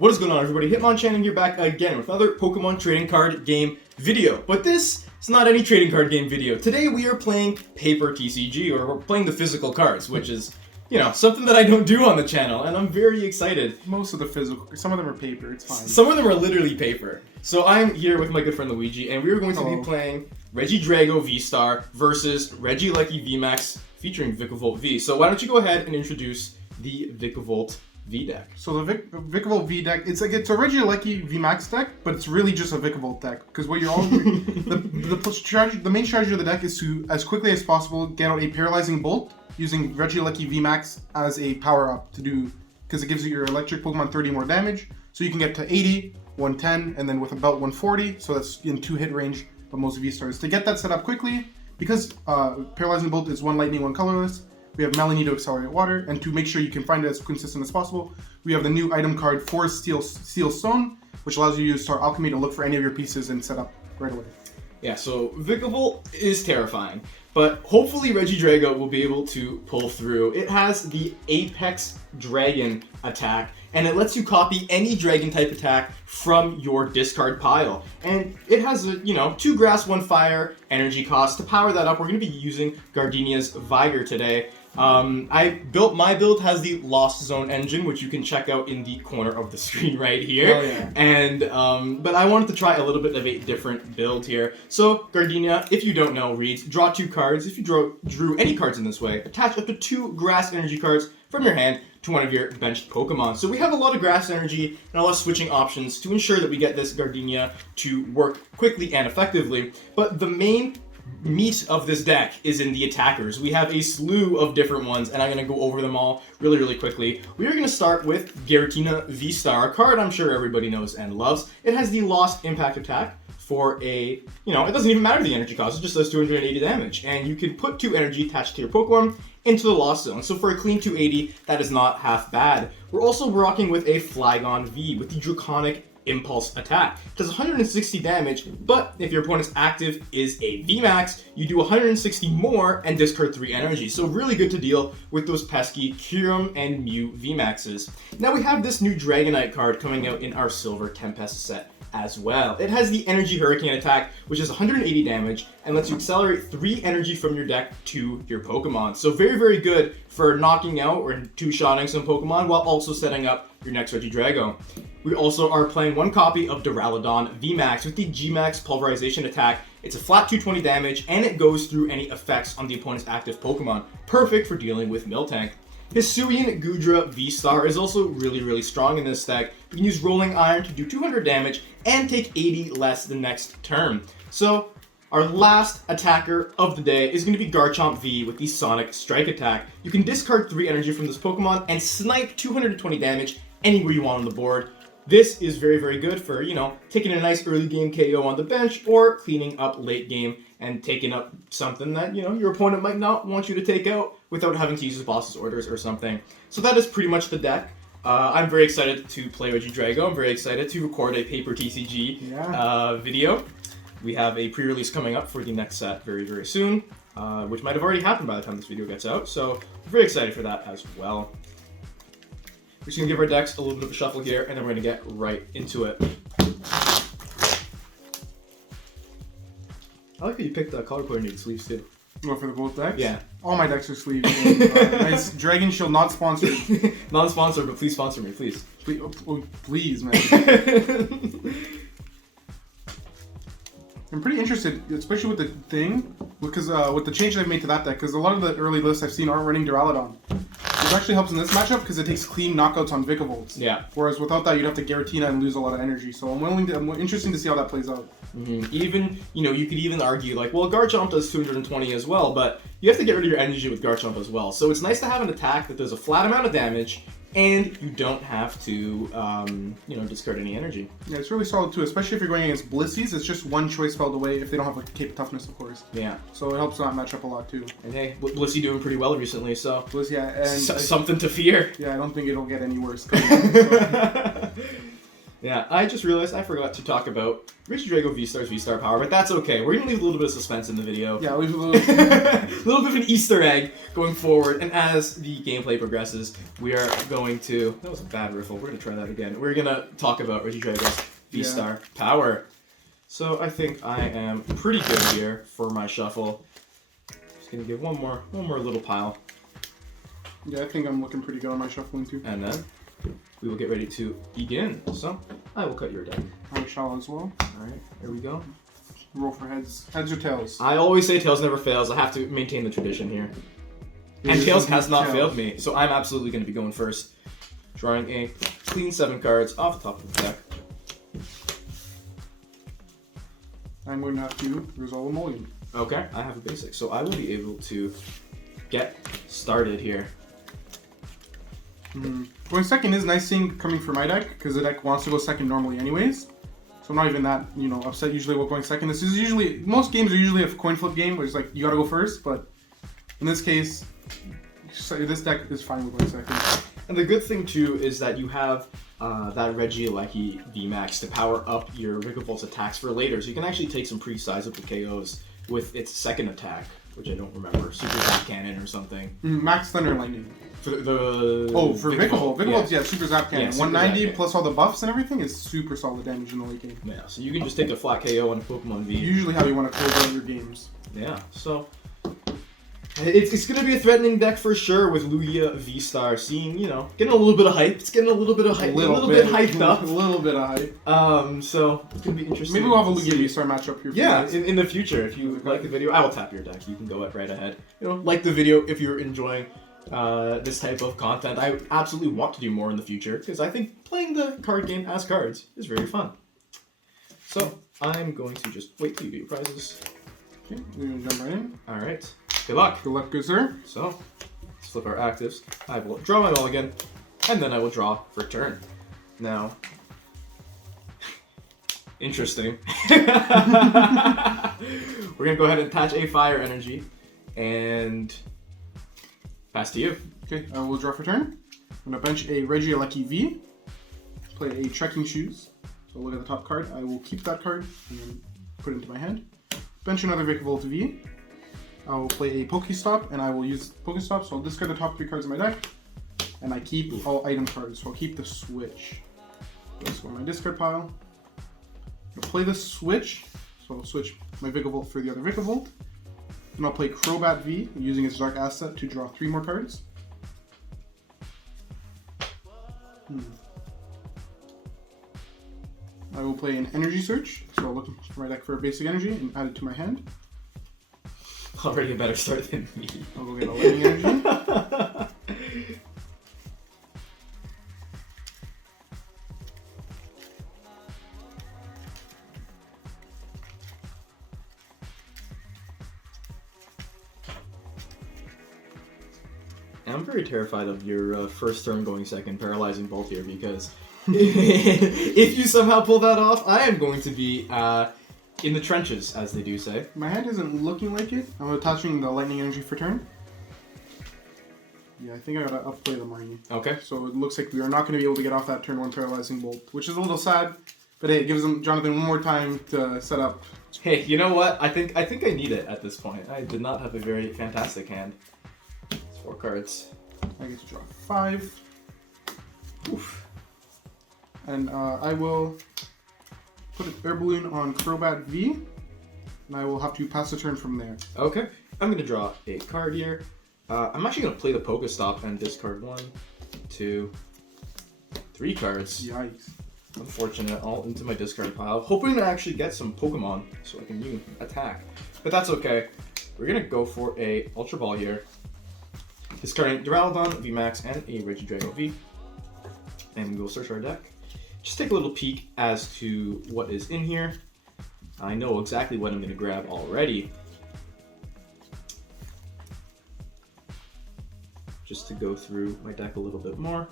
What is going on, everybody? Hitmonchan here, back again with another Pokemon trading card game video. But this is not any trading card game video. Today we are playing paper TCG, or we're playing the physical cards, which is, you know, something that I don't do on the channel, and I'm very excited. Most of the physical, some of them are paper, it's fine. Some of them are literally paper. So I'm here with my good friend Luigi, and we are going to be playing Regidrago VSTAR versus Regieleki VMAX featuring Vikavolt V. So why don't you go ahead and introduce the Vikavolt V deck. So the Vikavolt V deck, it's a Regieleki VMAX deck, but it's really just a Vikavolt deck. Because what you're all the main strategy of the deck is to, as quickly as possible, get out a paralyzing bolt using Regieleki VMAX as a power up to do, because it gives you your electric Pokemon 30 more damage. So you can get to 80, 110, and then with about 140. So that's in 2 hit range of most V-Stars. To get that set up quickly, because paralyzing bolt is 1 lightning, 1 colorless. We have Melanie to accelerate water, and to make sure you can find it as consistent as possible, we have the new item card Forest Steel Stone, which allows you to use Star Alchemy to look for any of your pieces and set up right away. Yeah, so Vikavolt is terrifying, but hopefully Regidrago will be able to pull through. It has the Apex Dragon attack, and it lets you copy any dragon type attack from your discard pile. And it has a, 2 grass, 1 fire energy cost. To power that up, we're going to be using Gardenia's Vigor today. My build has the Lost Zone engine, which you can check out in the corner of the screen right here. Oh, yeah. And but I wanted to try a little bit of a different build here. So Gardenia, if you don't know, reads draw 2 cards. If you drew any cards in this way, attach up to 2 grass energy cards from your hand to one of your benched Pokemon. So we have a lot of grass energy and a lot of switching options to ensure that we get this Gardenia to work quickly and effectively. But the main meat of this deck is in the attackers. We have a slew of different ones, and I'm going to go over them all really quickly. We are going to start with Giratina VSTAR, a card I'm sure everybody knows and loves. It has the Lost Impact attack for a, it doesn't even matter the energy cost, it just does 280 damage. And you can put 2 energy attached to your Pokemon into the Lost Zone. So for a clean 280, that is not half bad. We're also rocking with a Flygon V with the Draconic Impulse attack. It does 160 damage, but if your opponent's active is a VMAX, you do 160 more and discard 3 energy. So really good to deal with those pesky Kyurem and Mew VMAXs. Now we have this new Dragonite card coming out in our Silver Tempest set as well. It has the Energy Hurricane attack, which is 180 damage and lets you accelerate 3 energy from your deck to your Pokemon. So very good for knocking out or 2-shotting some Pokemon while also setting up your next Regidrago. We also are playing 1 copy of Duraludon VMAX with the G-Max Pulverization attack. It's a flat 220 damage and it goes through any effects on the opponent's active Pokemon. Perfect for dealing with Miltank. Hisuian Goodra VSTAR is also really strong in this deck. You can use Rolling Iron to do 200 damage and take 80 less the next turn. So our last attacker of the day is going to be Garchomp V with the Sonic Strike attack. You can discard 3 energy from this Pokemon and snipe 220 damage anywhere you want on the board. This is very good for, taking a nice early game KO on the bench or cleaning up late game and taking up something that, your opponent might not want you to take out without having to use his boss's orders or something. So that is pretty much the deck. I'm very excited to play Regidrago. I'm very excited to record a paper TCG video. We have a pre-release coming up for the next set very soon, which might have already happened by the time this video gets out. So I'm very excited for that as well. We're just going to give our decks a little bit of a shuffle here, and then we're going to get right into it. I like that you picked color coordinated sleeves too. What, for the both decks? Yeah. All my decks are sleeved. Nice. Dragon Shield not sponsored. Not a sponsor, but please sponsor me, please. Please, man. I'm pretty interested, especially with the thing, because with the change they've made to that deck, because a lot of the early lists I've seen aren't running Duraludon. It actually helps in this matchup because it takes clean knockouts on Vikavolts. Yeah. Whereas without that, you'd have to Giratina and lose a lot of energy. So I'm interested to see how that plays out. Mm-hmm. Even, you could even argue like, well, Garchomp does 220 as well, but you have to get rid of your energy with Garchomp as well. So it's nice to have an attack that does a flat amount of damage and you don't have to, discard any energy. Yeah, it's really solid too, especially if you're going against Blissies. It's just 1 choice spelled away if they don't have like Cape Toughness, of course. Yeah. So it helps that match up a lot too. And hey, Blissey doing pretty well recently, so Bliss, yeah, and something to fear. Yeah, I don't think it'll get any worse. Yeah, I just realized I forgot to talk about Regidrago VSTAR's V-Star power, but that's okay. We're gonna leave a little bit of suspense in the video. Yeah, leave a little. A little bit of an Easter egg going forward, and as the gameplay progresses, we are going to... That was a bad riffle. We're gonna try that again. We're gonna talk about Regidrago's V-Star power. So I think I am pretty good here for my shuffle. Just gonna give one more little pile. Yeah, I think I'm looking pretty good on my shuffling too. And then we will get ready to begin. So I will cut your deck. I shall as well. Alright, here we go. Roll for heads. Heads or tails? I always say tails never fails. I have to maintain the tradition here. Yeah, And tails this has is not tails. failed me, so I'm absolutely going to be going first. Drawing a clean 7 cards off the top of the deck. I'm going to have to resolve a mulligan. Okay, I have a basic, so I will be able to get started here. Going second is nice thing coming for my deck, because the deck wants to go second normally anyways. So I'm not even that, upset usually with going second. This is usually, most games are usually a coin flip game, where it's like, you gotta go first, but in this case, this deck is fine with going second. And the good thing too is that you have that Regieleki VMAX to power up your Rigavolt's attacks for later, so you can actually take some pretty sizable KOs with its second attack, which I don't remember, Super Zap Cannon or something. Max Thunder and Lightning. For For Vigavolt. Vigavolt, yeah, Super Zap Cannon. Yeah, Super 190 Zap Cannon. plus all the buffs and everything is super solid damage in the late game. Yeah, so you can just take a flat KO on a Pokemon V. Usually how you want to close out your games. Yeah, so it's going to be a threatening deck for sure with Lugia V-Star. Seeing, getting a little bit of hype. It's getting a little bit of hype. A little bit hyped up. A little bit of hype. So it's going to be interesting. Maybe we'll have a Lugia V-Star matchup here. Yeah, in the future. If you like the video, I will tap your deck. You can go right ahead. Like the video if you're enjoying this type of content. I absolutely want to do more in the future because I think playing the card game as cards is very fun. So I'm going to just wait till you get your prizes. Okay, we're going to jump right in. All right. Good luck. Good luck, good sir. So, let's flip our actives. I will draw my mulligan, and then I will draw for turn. Now, interesting. We're gonna go ahead and attach a fire energy, and pass to you. Okay, I will draw for turn. I'm going to bench a Regieleki V. Play a Trekking Shoes. So look at the top card. I will keep that card and then put it into my hand. Bench another Vikavolt V. I will play a Pokestop, and I will use Pokestop, so I'll discard the top 3 cards of my deck, and I keep all item cards, so I'll keep the Switch. Let's go in my discard pile. I'll play the Switch, so I'll switch my Vikavolt for the other Vikavolt. And I'll play Crobat V, using its Dark Asset to draw 3 more cards. I will play an Energy Search, so I'll look for my deck for a basic energy and add it to my hand. Already a better start than me. I'll go get a Lightning Energy. I'm very terrified of your first turn going second, paralyzing bolt here, because if you somehow pull that off, I am going to be in the trenches, as they do say. My hand isn't looking like it. I'm attaching the Lightning Energy for turn. Yeah, I think I gotta upplay the Marnie. Okay. So it looks like we are not going to be able to get off that turn 1 Paralyzing Bolt, which is a little sad, but hey, it gives Jonathan one more time to set up. Hey, you know what? I think I need it at this point. I did not have a very fantastic hand. It's 4 cards. I get to draw 5. Oof. And I will put an Air Balloon on Crobat V, and I will have to pass the turn from there. Okay. I'm going to draw a card here. I'm actually going to play the Pokestop and discard 1, 2, 3 cards. Yikes. Unfortunate, all into my discard pile. Hoping to actually get some Pokemon so I can attack. But that's okay. We're going to go for a Ultra Ball here. Discarding Duraludon VMAX and a Regidrago V. And we will search our deck. Just take a little peek as to what is in here. I know exactly what I'm going to grab already. Just to go through my deck a little bit more.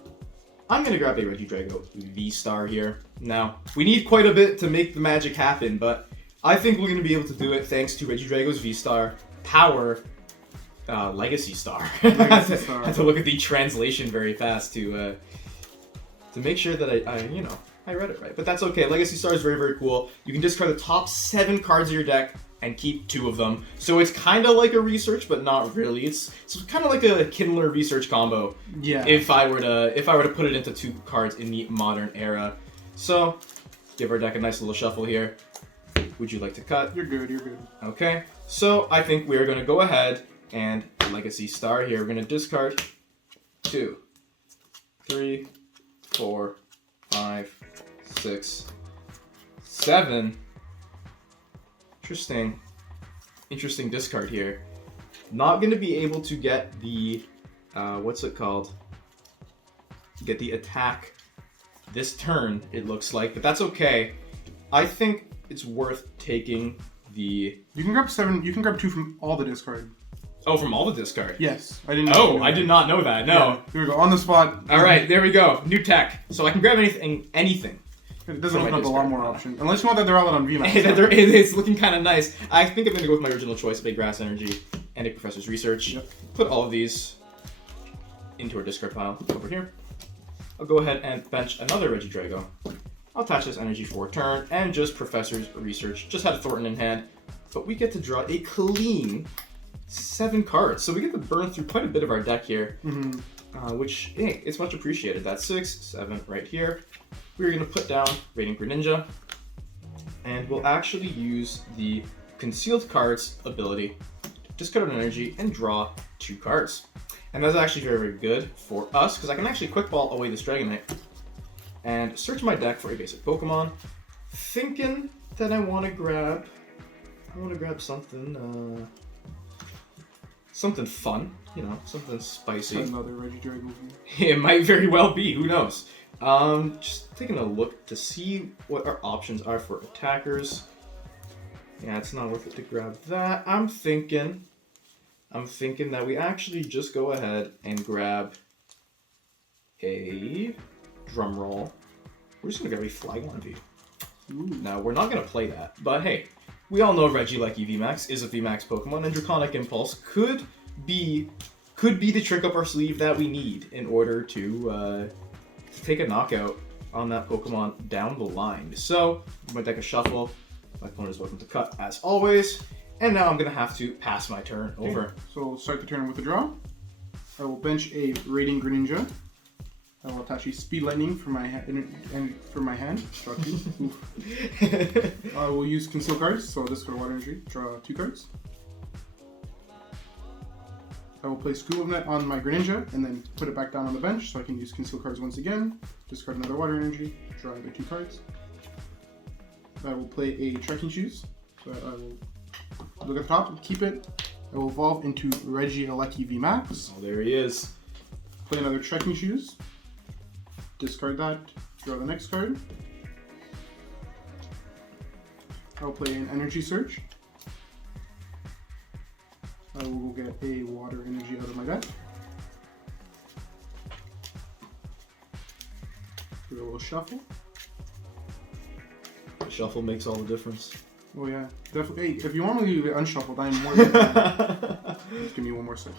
I'm going to grab a Regidrago V-Star here. Now, we need quite a bit to make the magic happen, but I think we're going to be able to do it thanks to Regidrago's V-Star power Legacy Star. Legacy Star. I had to look at the translation very fast to make sure that I I read it right, but that's okay. Legacy Star is very, very cool. You can discard the top 7 cards of your deck and keep 2 of them. So it's kind of like a research, but not really. It's kind of like a Kindler research combo. Yeah. If I were to put it into 2 cards in the modern era. So give our deck a nice little shuffle here. Would you like to cut? You're good. You're good. Okay. So I think we are going to go ahead and Legacy Star here. We're going to discard 2, 3, 4, 5, 6, 7. Interesting discard here. Not going to be able to get the, what's it called? Get the attack this turn, it looks like, but that's okay. I think it's worth taking the... You can grab 7, you can grab 2 from all the discard. Oh, from all the discard? Yes. I didn't know. Oh, I did not know that, no. Yeah, here we go, on the spot. Alright, there we go. New tech. So I can grab anything. It doesn't open up a lot more options. Unless you want that they're all out on VMAX. It's looking kind of nice. I think I'm going to go with my original choice of a Grass Energy and a Professor's Research. Yep. Put all of these into our discard pile over here. I'll go ahead and bench another Regidrago. I'll attach this energy for a turn and just Professor's Research. Just had a Thornton in hand, but we get to draw a clean 7 cards. So we get to burn through quite a bit of our deck here, which, hey, it's much appreciated. That's 6, 7 right here. We're going to put down Radiant Greninja, and we'll actually use the Concealed Cards ability to discard an energy and draw 2 cards. And that's actually very, very good for us, because I can actually Quick Ball away this Dragonite and search my deck for a basic Pokemon, thinking that I want to grab something, something fun, you know, something spicy. Another Regidrago. It might very well be, who knows? Just taking a look to see what our options are for attackers. Yeah, it's not worth it to grab that. I'm thinking that we actually just go ahead and grab a drum roll. We're just gonna grab a Flygon V. Now we're not gonna play that, but hey, we all know Regieleki VMAX is a VMAX Pokemon, and Draconic Impulse could be the trick up our sleeve that we need in order to take a knockout on that Pokemon down the line. So, my deck a shuffle. My opponent is welcome to cut as always. And now I'm going to have to pass my turn over. Okay. So we'll start the turn with a draw. I will bench a Radiant Greninja. I will attach a Speed Lightning for my hand. Draw 2. I will use Conceal Cards, so I'll discard Water Energy. Draw 2 cards. I will place School of Net on my Greninja and then put it back down on the bench so I can use Conceal Cards once again. Discard another Water Energy. Draw another 2 cards. I will play a Trekking Shoes. So I will look at the top, keep it. I will evolve into Regieleki VMAX. Oh, there he is. Play another Trekking Shoes. Discard that. Draw the next card. I'll play an Energy Search. I will get a Water Energy out of my deck. Do a little shuffle. The shuffle makes all the difference. Oh yeah, definitely. Hey, if you want me to leave it unshuffled, I am more than happy. Just give me one more sec.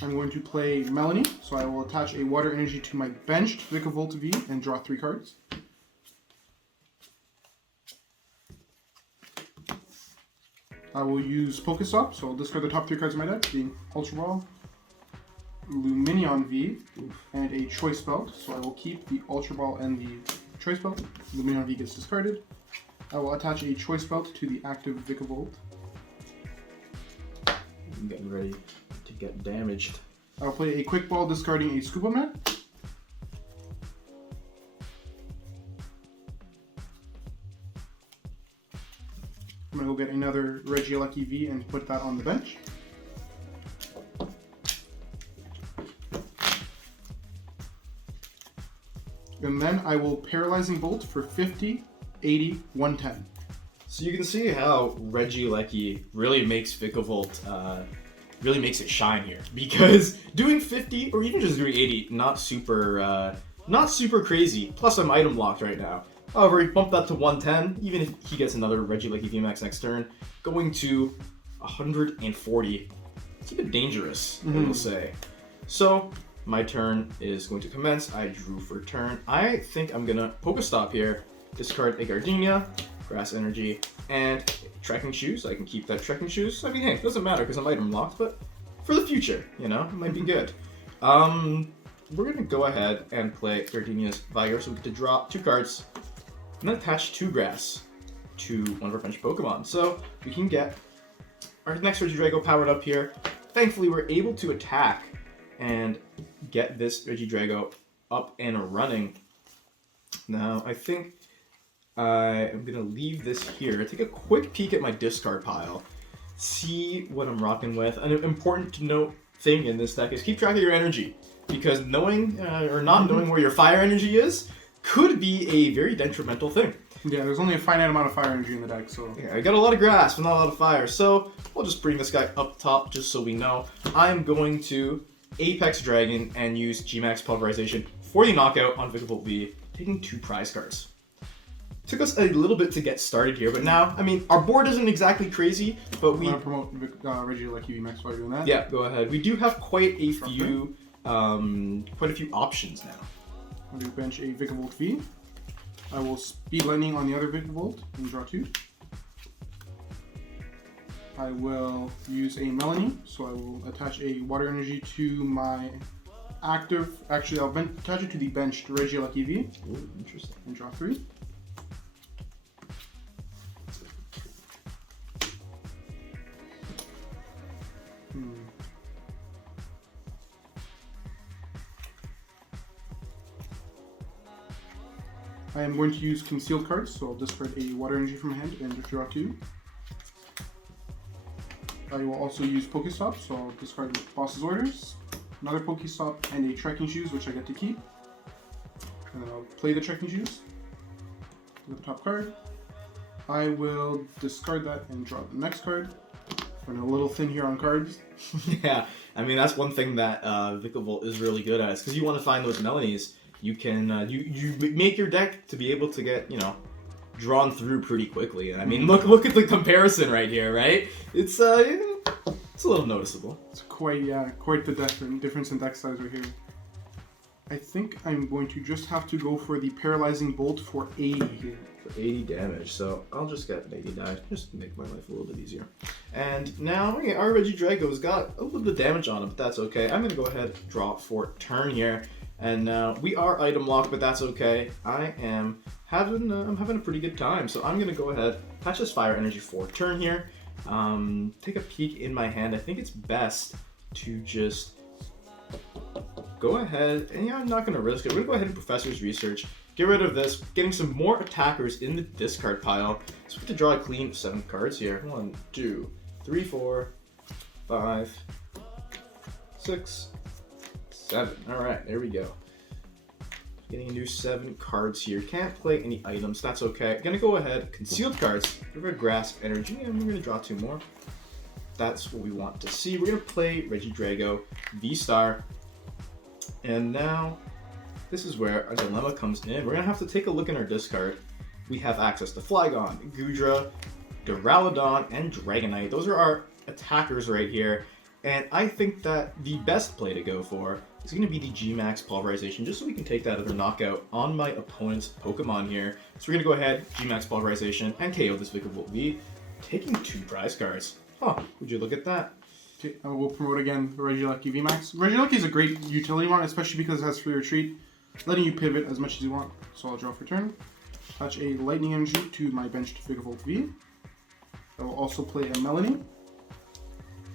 I'm going to play Melanie, so I will attach a Water Energy to my benched Vikavolt V and draw 3 cards. I will use Pokestop, so I'll discard the top 3 cards of my deck, being Ultra Ball, Lumineon V, and a Choice Belt. So I will keep the Ultra Ball and the Choice Belt. Lumineon V gets discarded. I will attach a Choice Belt to the active Vikavolt. I'm getting ready to get damaged. I'll play a Quick Ball, discarding a Scuba Mat. I'm going to go get another Regieleki V and put that on the bench. And then I will Paralyzing Bolt for 50, 80, 110. So you can see how Regieleki really makes Vikavolt, really makes it shine here. Because doing 50 or even just doing 80, not super crazy. Plus I'm item locked right now. However, he bumped that to 110, even if he gets another Regieleki VMAX next turn, going to 140. It's a bit dangerous, I will say. So my turn is going to commence. I drew for turn. I think I'm gonna Pokestop here, discard a Gardenia, Grass Energy, and Trekking Shoes. I can keep that Trekking Shoes. I mean, hey, it doesn't matter because I'm item locked, but for the future, you know, it might be good. We're gonna go ahead and play Gardenia's Vigor, so we get to draw 2 cards, and then attach 2 Grass to one of our bench Pokemon. So we can get our next Regidrago powered up here. Thankfully, we're able to attack and get this Regidrago up and running. Now, I think I'm gonna leave this here, take a quick peek at my discard pile, see what I'm rocking with. An important to note thing in this deck is keep track of your energy, because knowing or not knowing where your fire energy is could be a very detrimental thing. Yeah, there's only a finite amount of fire energy in the deck, so... Yeah, I got a lot of grass, but not a lot of fire, so we'll just bring this guy up top just so we know. I'm going to Apex Dragon and use GMAX Pulverization for the knockout on Vikavolt V, taking 2 prize cards. Took us a little bit to get started here, but now, I mean, our board isn't exactly crazy, but we... Want to promote Regieleki VMAX while you're doing that? Yeah, go ahead. We do have quite a few options now. I'm going to bench a Vikavolt V. I will Speed Lightning on the other Vikavolt and draw 2. I will use a Melanie, so I will attach a Water Energy to my active... Actually, I'll attach it to the benched Regieleki V. Ooh, interesting. And draw 3. I am going to use concealed cards, so I'll discard a Water Energy from my hand and just draw 2. I will also use Pokestop, so I'll discard Boss's Orders, another Pokestop, and a Trekking Shoes, which I get to keep. And then I'll play the Trekking Shoes with the top card. I will discard that and draw the next card. Running a little thin here on cards. Yeah, I mean, that's one thing that Vikavolt is really good at, is because you want to find those Melanies. You can you make your deck to be able to get, you know, drawn through pretty quickly. And I mean, look at the comparison right here, right? It's a little noticeable. It's quite the difference in deck size right here. I think I'm going to just have to go for the Paralyzing Bolt for 80 here. For 80 damage, so I'll just get 80 die, just to make my life a little bit easier. And now, okay, our Regidrago's got a little bit of damage on it, but that's okay. I'm gonna go ahead and draw for turn here. And now we are item locked, but that's okay. I'm having a pretty good time, so I'm gonna go ahead, attach this Fire Energy for turn here. Take a peek in my hand. I think it's best to just go ahead, and yeah, I'm not gonna risk it. We're gonna go ahead and Professor's Research, get rid of this, getting some more attackers in the discard pile. So we have to draw a clean 7 cards here. 1, 2, 3, 4, 5, 6, 7. All right, there we go. Getting a new 7 cards here. Can't play any items. That's okay. Gonna go ahead, concealed cards. Give a Grass Energy, and we're gonna draw 2 more. That's what we want to see. We're gonna play Regidrago VSTAR, and now this is where our dilemma comes in. We're gonna have to take a look in our discard. We have access to Flygon, Gudra, Duraludon, and Dragonite. Those are our attackers right here. And I think that the best play to go for is going to be the GMAX Pulverization, just so we can take that other knockout on my opponent's Pokemon here. So we're going to go ahead, GMAX Pulverization, and KO this Vikavolt V, taking 2 prize cards. Huh, would you look at that? Okay, I will promote again Regieleki VMAX. Regieleki is a great utility one, especially because it has free retreat, letting you pivot as much as you want. So I'll draw for turn. Attach a Lightning Energy to my benched Vikavolt V. I will also play a Melanie.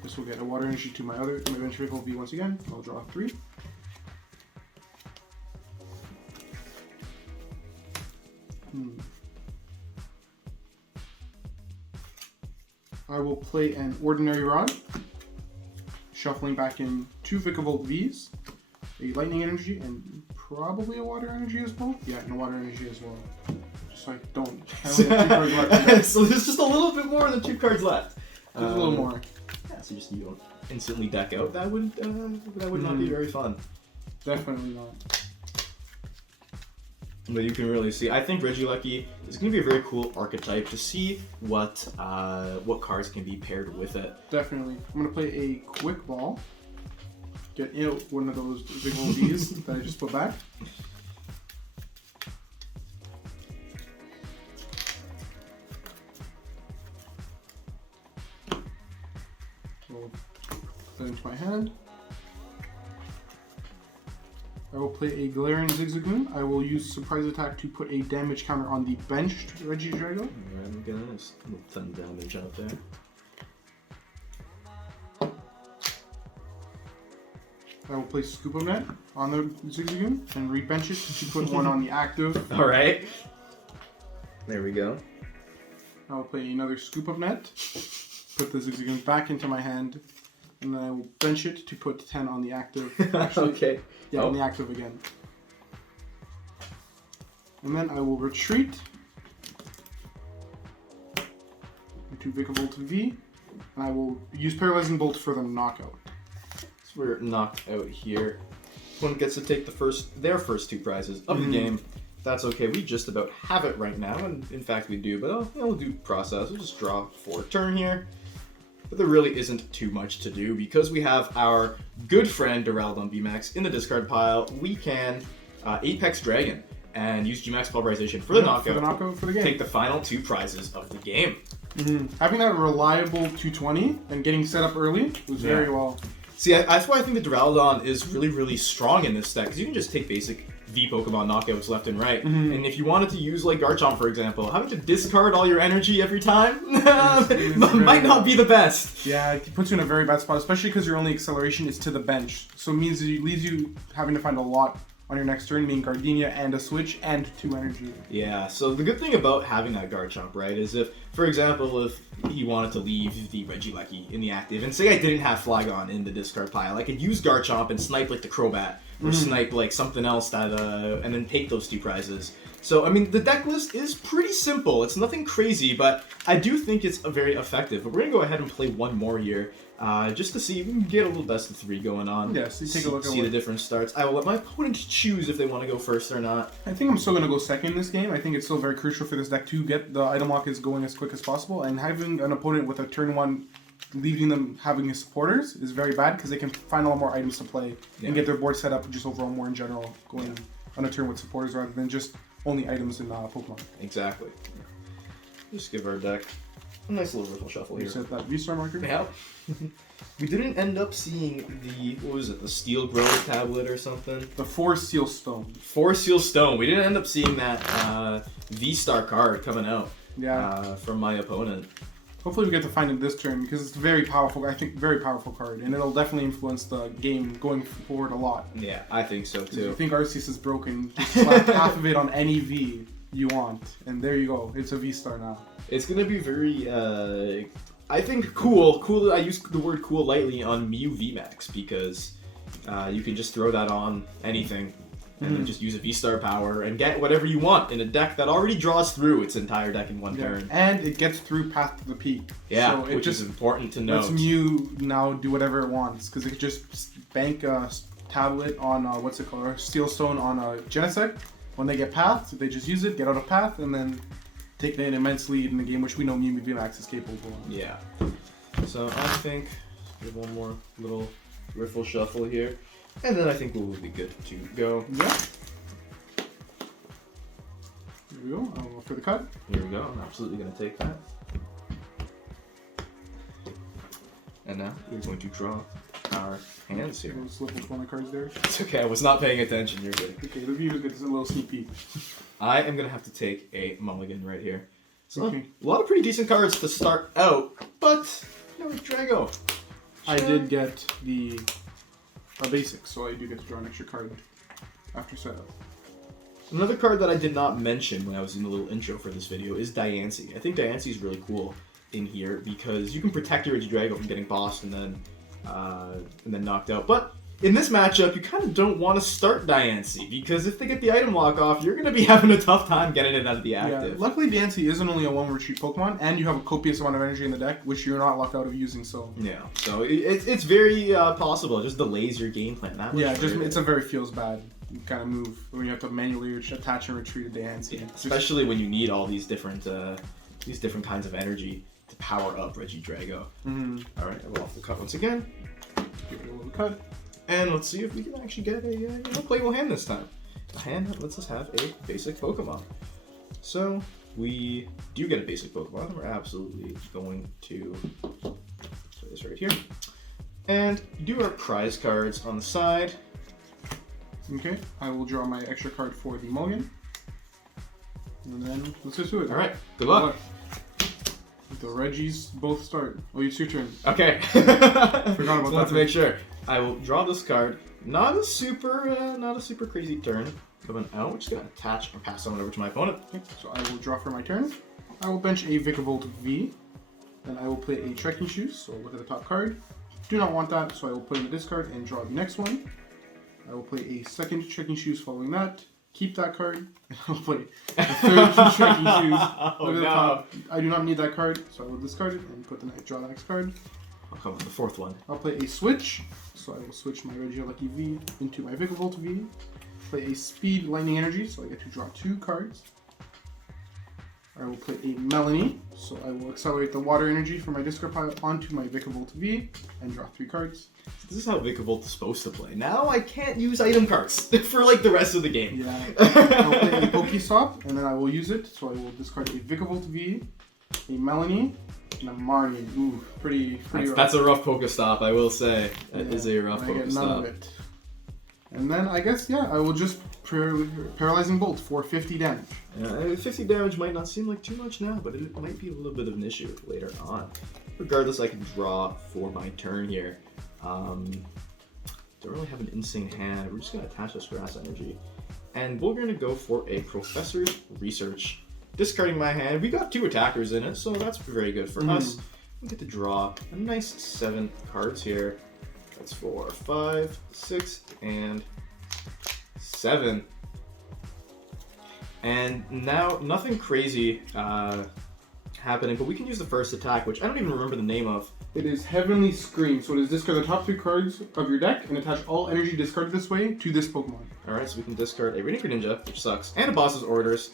This will get a Water Energy to my bench Vikavolt V once again. I'll draw 3. I will play an Ordinary Rod, shuffling back in 2 Vikavolt Vs, a Lightning Energy, and probably a Water Energy as well. Yeah, and a Water Energy as well. Just so I don't have 2 cards left. So there's just a little bit more than 2 cards left. Just a little more. Yeah, so just you don't instantly deck out. That would not be very fun. Definitely not. But you can really see, I think Regieleki is going to be a very cool archetype to see what cards can be paired with it. Definitely. I'm going to play a Quick Ball get one of those big old V's that I just put back. So put that into my hand. I will play a Galarian Zigzagoon. I will use Surprise Attack to put a damage counter on the benched Regidrago. Alright, I'm gonna put 10 damage out there. I will place Scoop of Net on the Zigzagoon and rebench it to put one on the active. Alright. There we go. I will play another Scoop of Net, put the Zigzagoon back into my hand, and then I will bench it to put 10 on the active. Actually, okay. Yeah, on the active again. And then I will retreat into Vikavolt V, and I will use Paralyzing Bolt for the knockout. So we're knocked out here. One gets to take their first 2 prizes of the game. That's okay. We just about have it right now, and in fact we do. But we'll do process. We'll just draw for a turn here. But there really isn't too much to do because we have our good friend Regidrago VMAX in the discard pile. We can Apex Dragon and use Gmax Pulverization for the knockout. For the game. Take the final 2 prizes of the game. Having that reliable 220 and getting set up early was very well. See, that's why I think the Duraludon is really, really strong in this deck, because you can just take basic V Pokemon knockouts left and right. And if you wanted to use, like, Garchomp, for example, having to discard all your energy every time might not be the best. Yeah, it puts you in a very bad spot, especially because your only acceleration is to the bench. So it means it leaves you having to find a lot on your next turn, meaning Gardenia and a switch and 2 energy. Yeah, so the good thing about having that Garchomp, right, is if, for example, if you wanted to leave the Regieleki in the active, and say I didn't have Flygon in the discard pile, I could use Garchomp and snipe, like, the Crobat, or snipe, like, something else that, and then take those 2 prizes. So, I mean, the deck list is pretty simple. It's nothing crazy, but I do think it's very effective. But we're going to go ahead and play one more here, just to see if we can get a little best of 3 going on. Yes, you take a look at see the different starts. I will let my opponent choose if they want to go first or not. I think I'm still going to go second in this game. I think it's still very crucial for this deck to get the item lock is going as quick as possible, and having an opponent with a turn 1 leaving them having his supporters is very bad because they can find a lot more items to play and get their board set up just overall more in general, going on a turn with supporters rather than just only items in Pokemon. Exactly. Just give our deck a nice little riffle shuffle here. You set that V-Star marker? Yeah. We didn't end up seeing the, what was it, the Steel Grove tablet or something? The 4 Seal Stone. 4 Seal Stone. We didn't end up seeing that V-Star card coming out from my opponent. Hopefully we get to find it this turn because it's very powerful. I think very powerful card, and it'll definitely influence the game going forward a lot. Yeah, I think so too. If you think Arceus is broken, just slap half of it on any V you want, and there you go. It's a V-Star now. It's gonna be very, I think cool. Cool. I use the word cool lightly on Mew VMAX because you can just throw that on anything. And then just use a V-Star power and get whatever you want in a deck that already draws through its entire deck in one turn. And it gets through Path to the Peak. Yeah, so which is important to note. Lets Mew now do whatever it wants, because it could just bank a tablet on, what's it called, a Steel Stone on a Genesect. When they get Path, they just use it, get out of Path, and then take an immense lead in the game, which we know Mew VMAX is capable of. Yeah. So I think, give one more little riffle shuffle here. And then I think we will be good to go. Yeah. There we go. I'll go for the cut. Here we go. I'm absolutely going to take that. And now we're going to draw our hands here. Let's look at one of the cards there. It's okay. I was not paying attention. You're good. Okay, the viewers get a little sneak peek. I am going to have to take a mulligan right here. So Okay. a lot of pretty decent cards to start out, but no Drago. I did get the basic, so I do get to draw an extra card after setup. Another card that I did not mention when I was in the little intro for this video is Diancie. I think Diancie is really cool in here because you can protect your Regidrago from getting bossed and then knocked out. But in this matchup, you kind of don't want to start Diancie because if they get the item lock off, you're going to be having a tough time getting it out of the active. Yeah, luckily Diancie isn't only a 1 retreat Pokemon, and you have a copious amount of energy in the deck, which you're not locked out of using. So yeah, so it's very possible. It just delays your game plan that much. Yeah, it's a very feels bad kind of move when you have to manually attach and retreat a Diancie. Yeah, especially when you need all these different kinds of energy to power up Regidrago. All right, I will off the cut once again. Give it a little cut. And let's see if we can actually get a playable hand this time. A hand that lets us have a basic Pokemon. So we do get a basic Pokemon. We're absolutely going to put this right here. And do our prize cards on the side. Okay, I will draw my extra card for the mulligan. And then let's just do it. Alright, good luck. The Regis both start. Oh, it's your turn. Okay. Forgot about so that. let's make sure. I will draw this card. Not a super crazy turn. Coming out, we're just gonna attach and pass on over to my opponent. Okay, so I will draw for my turn. I will bench a Vikavolt V. Then I will play a Trekking Shoes. So look at the top card. Do not want that, so I will put in the discard and draw the next one. I will play a second Trekking Shoes following that. Keep that card. And I'll play a third Trekking Shoes. Look at the top. I do not need that card, so I will discard it and draw the next card. I'll come with the fourth one. I'll play a switch. So I will switch my Regieleki V into my Vikavolt V. Play a Speed Lightning Energy, so I get to draw 2 cards. I will play a Melanie, so I will accelerate the water energy from my discard pile onto my Vikavolt V and draw 3 cards. This is how Vikavolt is supposed to play. Now I can't use item cards for like the rest of the game. Yeah. I'll play a Pokestop, and then I will use it. So I will discard a Vikavolt V, a Melanie, and a Marnie. Ooh, pretty rough. That's a rough Pokestop, I will say. That is a rough I get none of Pokestop. it. And then I guess, yeah, I will just Paralyzing Bolt for 50 damage. 50 damage might not seem like too much now, but it might be a little bit of an issue later on. Regardless, I can draw for my turn here. Don't really have an insane hand. We're just going to attach this Grass Energy. And we're going to go for a Professor's Research. Discarding my hand. We got 2 attackers in it, so that's very good for us. We get to draw a nice 7 cards here. That's 4, 5, 6, and 7. And now, nothing crazy happening, but we can use the first attack, which I don't even remember the name of. It is Heavenly Scream, so it is discard the top 3 cards of your deck and attach all energy discarded this way to this Pokemon. Alright, so we can discard a Rainier Ninja, which sucks, and a Boss's Orders,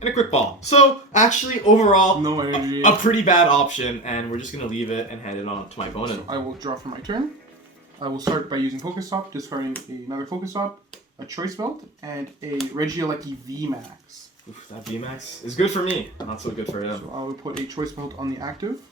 and a Quick Ball. So, actually, overall, no energy. A pretty bad option, and we're just going to leave it and hand it on to my opponent. So I will draw for my turn. I will start by using Pokestop, discarding another Pokestop, a Choice Belt, and a Regieleki VMAX. Oof, that VMAX is good for me, not so good for him. So I will put a Choice Belt on the active.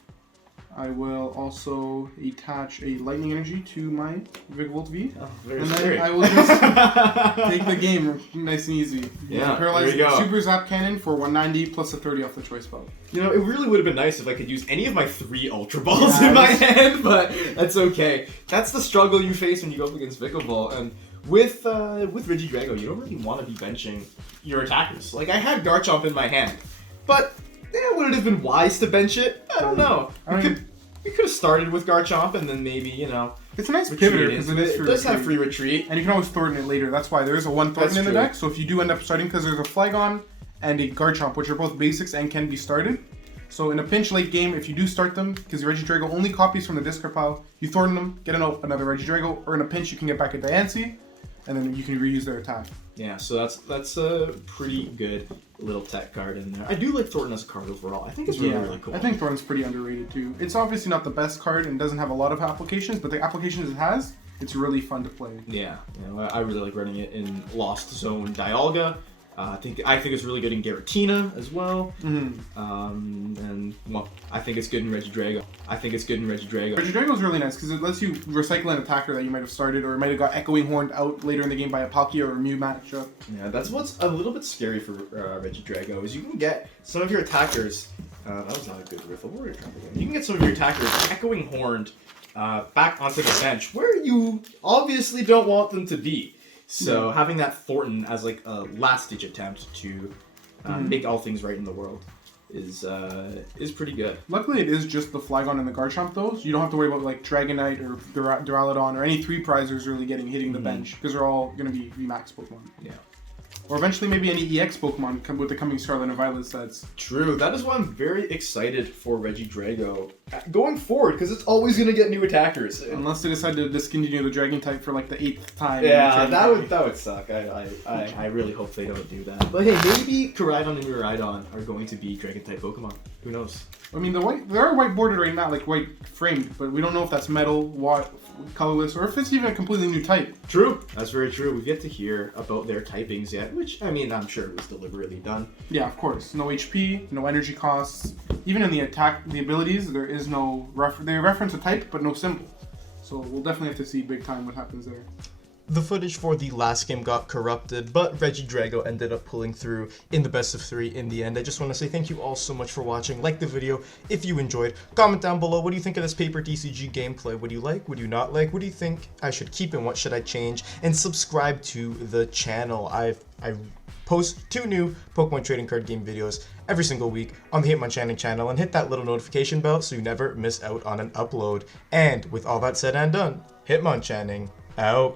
I will also attach a Lightning Energy to my Vikavolt V. Oh, very and scary. then I will just take the game nice and easy. Yeah, Paralyze there you go. Super Zap Cannon for 190 plus a 30 off the Choice Belt. You know, it really would have been nice if I could use any of my 3 Ultra Balls Yeah, in my hand, but that's okay. That's the struggle you face when you go up against Vikavolt, and with Regidrago, you don't really want to be benching your attackers. Like, I had Garchomp in my hand, but would it have been wise to bench it? I don't know. We could have started with Garchomp and then maybe, you know, it's a nice pivoter because it does have free retreat. And you can always Thornton it later. That's why there is a 1 Thornton in the deck. So if you do end up starting, because there's a Flygon and a Garchomp, which are both basics and can be started. So in a pinch late game, if you do start them, because your Regidrago only copies from the discard pile, you Thornton them, get another Regidrago, or in a pinch you can get back a Diancie, and then you can reuse their attack. Yeah, so that's a pretty good little tech card in there. I do like Thornton as a card overall. I think it's really cool. I think Thornton's pretty underrated too. It's obviously not the best card and doesn't have a lot of applications, but the applications it has, it's really fun to play. Yeah, I really like running it in Lost Zone Dialga. I think it's really good in Giratina as well. And well, I think it's good in Regidrago. Regidrago's really nice because it lets you recycle an attacker that you might have started or might have got Echoing Horned out later in the game by a Palkia or a Mew matchup. Yeah, that's what's a little bit scary for Regidrago is you can get some of your attackers. That was not a good riff. You can get some of your attackers Echoing Horned back onto the bench where you obviously don't want them to be. So having that Thornton as like a last-ditch attempt to make all things right in the world is pretty good. Luckily, it is just the Flygon and the Garchomp though, so you don't have to worry about like Dragonite or Duraludon or any 3 prizers really hitting the bench because they're all going to be VMAX Pokemon. Yeah. Or eventually maybe any EX Pokemon with the coming Scarlet and Violet sets. True. That is why I'm very excited for Regidrago going forward, because it's always going to get new attackers. Unless they decide to discontinue the dragon type for like the 8th time. Yeah, that would suck. I really hope they don't do that. But hey, maybe Koraidon and Miraidon are going to be dragon type Pokemon. Who knows? I mean, they are white bordered right now, like white framed, but we don't know if that's metal, colorless, or if it's even a completely new type. True. That's very true. We've yet to hear about their typings yet, which, I mean, I'm sure it was deliberately done. Yeah, of course. No HP, no energy costs. Even in the abilities, there is no they reference a type, but no symbol. So we'll definitely have to see big time what happens there. The footage for the last game got corrupted, but Regidrago ended up pulling through in the best of 3 in the end. I just want to say thank you all so much for watching. Like the video if you enjoyed. Comment down below, what do you think of this paper TCG gameplay? What do you like? What do you not like? What do you think I should keep and what should I change? And subscribe to the channel. I post 2 new Pokemon trading card game videos every single week on the Hitmonchan channel, and hit that little notification bell so you never miss out on an upload. And with all that said and done, Hitmonchan out.